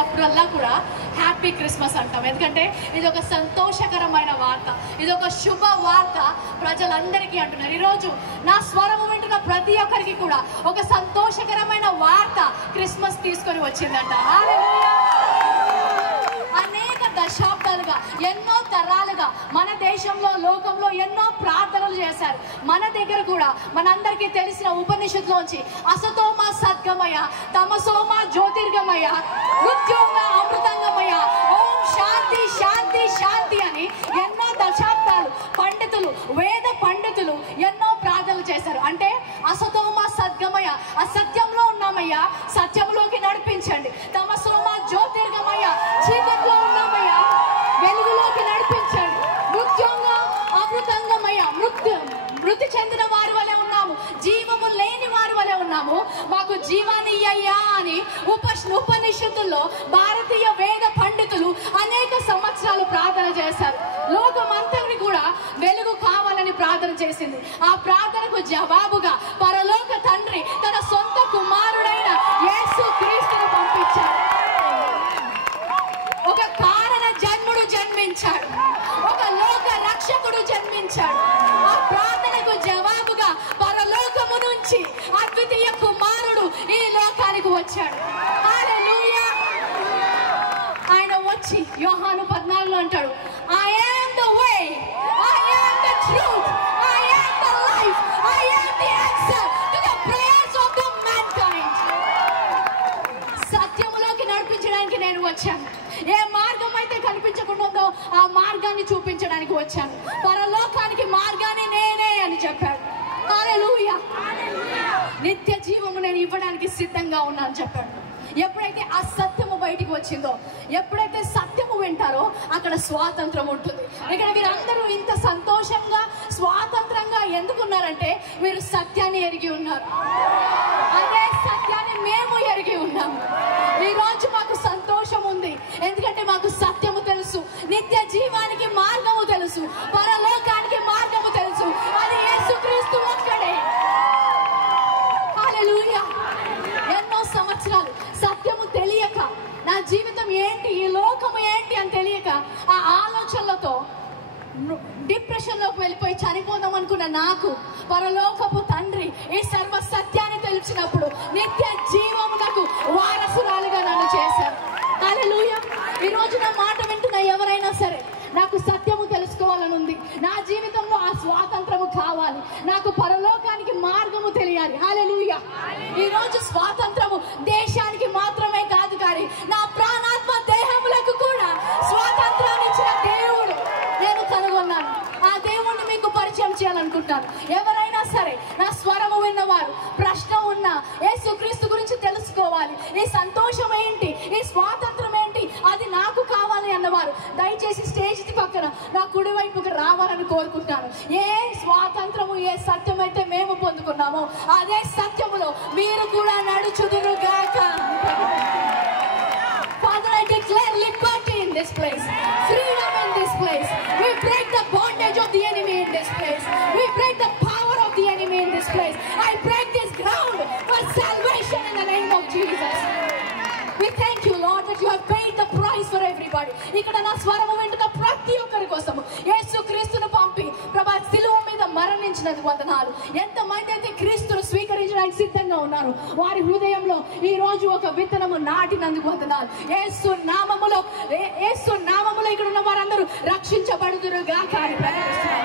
అప్పుడల్లా కూడా happy Christmas అంటాం. ఎందుకంటే ఇది ఒక సంతోషకరమైన వార్త, ఇది ఒక శుభ వార్త ప్రజలందరికీ అంటున్నారు. ఈరోజు నా స్వరము వింటున్న ప్రతి ఒక్కరికి కూడా ఒక సంతోషకరమైన వార్త క్రిస్మస్ తీసుకొని వచ్చిందంట. అనేక దశాబ్దాలుగా, ఎన్నో తరాలుగా మన దేశంలో, లోకంలో ఎన్నో ప్రార్థనలు చేశారు. మన దగ్గర కూడా మనందరికీ తెలిసిన ఉపనిషత్తులోంచి అసతోమ సద్గమయ, తమసోమ జ్యోతిర్గమయ, మృత్యోంగ అమృతంగమయ, ఓం శాంతి శాంతి శాంతి అని ఎన్నో దశాబ్దాలు పండితులు, వేద పండితులు ఎన్నో ప్రార్థనలు చేశారు. అంటే అసతోమ సద్గమయ, అసత్యంలో ఉన్నామయ్యా, సత్యంలోకి నడిపించండి. తమసోమ జ్యోతిర్గమయ, చీకట్లో ఉన్నామయ్యా, వెలుగులోకి నడిపించండి. మృత్యోంగ అమృతంగమయ, మృతి చెందిన వారి వలె ఉన్నాము, జీవము లేని వారి వలె ఉన్నాము, మాకు జీవాన్ని ఇయ్యయ్యా అని ఉపనిషత్తుల్లో భారతీయ వేద పండితులు అనేక సంవత్సరాలు ప్రార్థన చేశారు. లోకమంతటిని కూడా వెలుగు కావాలని ప్రార్థన చేసింది. ఆ ప్రార్థనకు జవాబుగా పరలోక తండ్రి తన సొంత కుమారుడైన యేసు క్రీస్తును పంపించాడు. ఒక కారణ జన్ముడు జన్మించాడు, ఒక లోక రక్షకుడు జన్మించాడు. ఆ ప్రార్థనకు జవాబుగా పరలోకము నుంచి అద్వితీయ కుమారుడు ఈ లోకానికి వచ్చాడు. హల్లెలూయా. ఆయన వచ్చి యోహాను 14లో అంటాడు, I am the way, I am the truth, I am the life, I am the answer to the prayers of the mankind. సత్యములోకి నడిపించడానికి నేను వచ్చాను. ఏ మార్గం అయితే కనిపించకుండా ఉందో ఆ మార్గాన్ని చూపించడానికి వచ్చాను. పరలోకానికి మార్గాన్ని నేనే అని చెప్పాడు. హల్లెలూయా. నిత్య జీవము నేను ఇవ్వడానికి సిద్ధంగా ఉన్నాను చెప్పాడు. ఎప్పుడైతే ఆ సత్యము బయటికి వచ్చిందో, ఎప్పుడైతే సత్యము వింటారో అక్కడ స్వాతంత్రం ఉంటుంది. ఇక్కడ వీరందరూ ఇంత సంతోషంగా, స్వాతంత్రంగా ఎందుకున్నారంటే వీరు సత్యాన్ని ఎరిగి ఉన్నారు. అదే సత్యాన్ని మేము ఎరిగి ఉన్నాము. ఈరోజు మాకు సంతోషం ఉంది, ఎందుకంటే మాకు సత్యము తెలుసు, నిత్య జీవానికి మార్గము తెలుసు, పరలోకానికి మార్గము తెలుసు. అది యేసుక్రీస్తు ఒక్కడే. హల్లెలూయా. ఎన్నో సంవత్సరాలు సత్యము తెలియక, నా జీవితం ఏంటి, ఈ లోకము ఏంటి అని తెలియక ఆ ఆలోచనలతో డిప్రెషన్లోకి వెళ్ళిపోయి చనిపోదాం అనుకున్న నాకు పరలోకపు తండ్రి ఈ సర్వ సత్యాన్ని తెలిసినప్పుడు నిత్య జీవమునకు వారసురాలుగా నన్ను చేశారు. హల్లెలూయా. ఈరోజు నా మాట వింటున్న ఎవరైనా సరే, నాకు సత్యము తెలుసుకోవాలని ఉంది, నా జీవితంలో ఆ స్వాతంత్రము కావాలి, నాకు పరలోకానికి మార్గము తెలియాలి. హల్లెలూయా. ఈరోజు స్వాతంత్రము దేశానికి మాత్రమే కాదు, కానీ నా ప్రాణాత్మ దేహములకు కూడా స్వాతంత్రాన్ని ఇచ్చిన దేవుడు నేను కనుగొన్నాను. ఆ దేవుణ్ణి మీకు పరిచయం చేయాలనుకుంటాను. ఎవరైనా సరే నా స్వరము విన్నవారు, ప్రశ్న ఉన్నా, యేసుక్రీస్తు గురించి తెలుసుకోవాలి, ఈ సంతోషం ఏంటి, ఈ స్వాతంత్రం ఏంటి, అది నాకు కావాలి అన్నవారు దయచేసి స్టేజ్ పక్కన నా కుడి వైపుకి రావాలని కోరుకుంటాను. ఏ స్వాతంత్రము, ఏ సత్యం అయితే మేము పొందుకున్నామో అదే సత్యములో మీరు కూడా నడుచుదురుగాక. Father, I declare liberty in this place, freedom in this place. We break the bondage of the enemy in this place. We break the power of the enemy in this place. I break this ground for salvation in the name of Jesus. We thank you, Lord, that you have paid the price for everybody. ఇక్కడ నా స్వరము వింటున్న ప్రతి ఒక్కరి కోసం యేసుక్రీస్తును పంపి ప్రభా శిలువ మీద మరణించినందుకు వందనాలు. ఎంతమంది అయితే క్రీస్తును స్వీకరించడానికి సిద్ధంగా ఉన్నారు, వారి హృదయంలో ఈ రోజు ఒక విత్తనము నాటినందుకు వందనాలు. యేసు నామములో ఇక్కడ ఉన్న వారందరూ రక్షించబడుదురుగా కానీ ప్రకటిస్తున్నారు.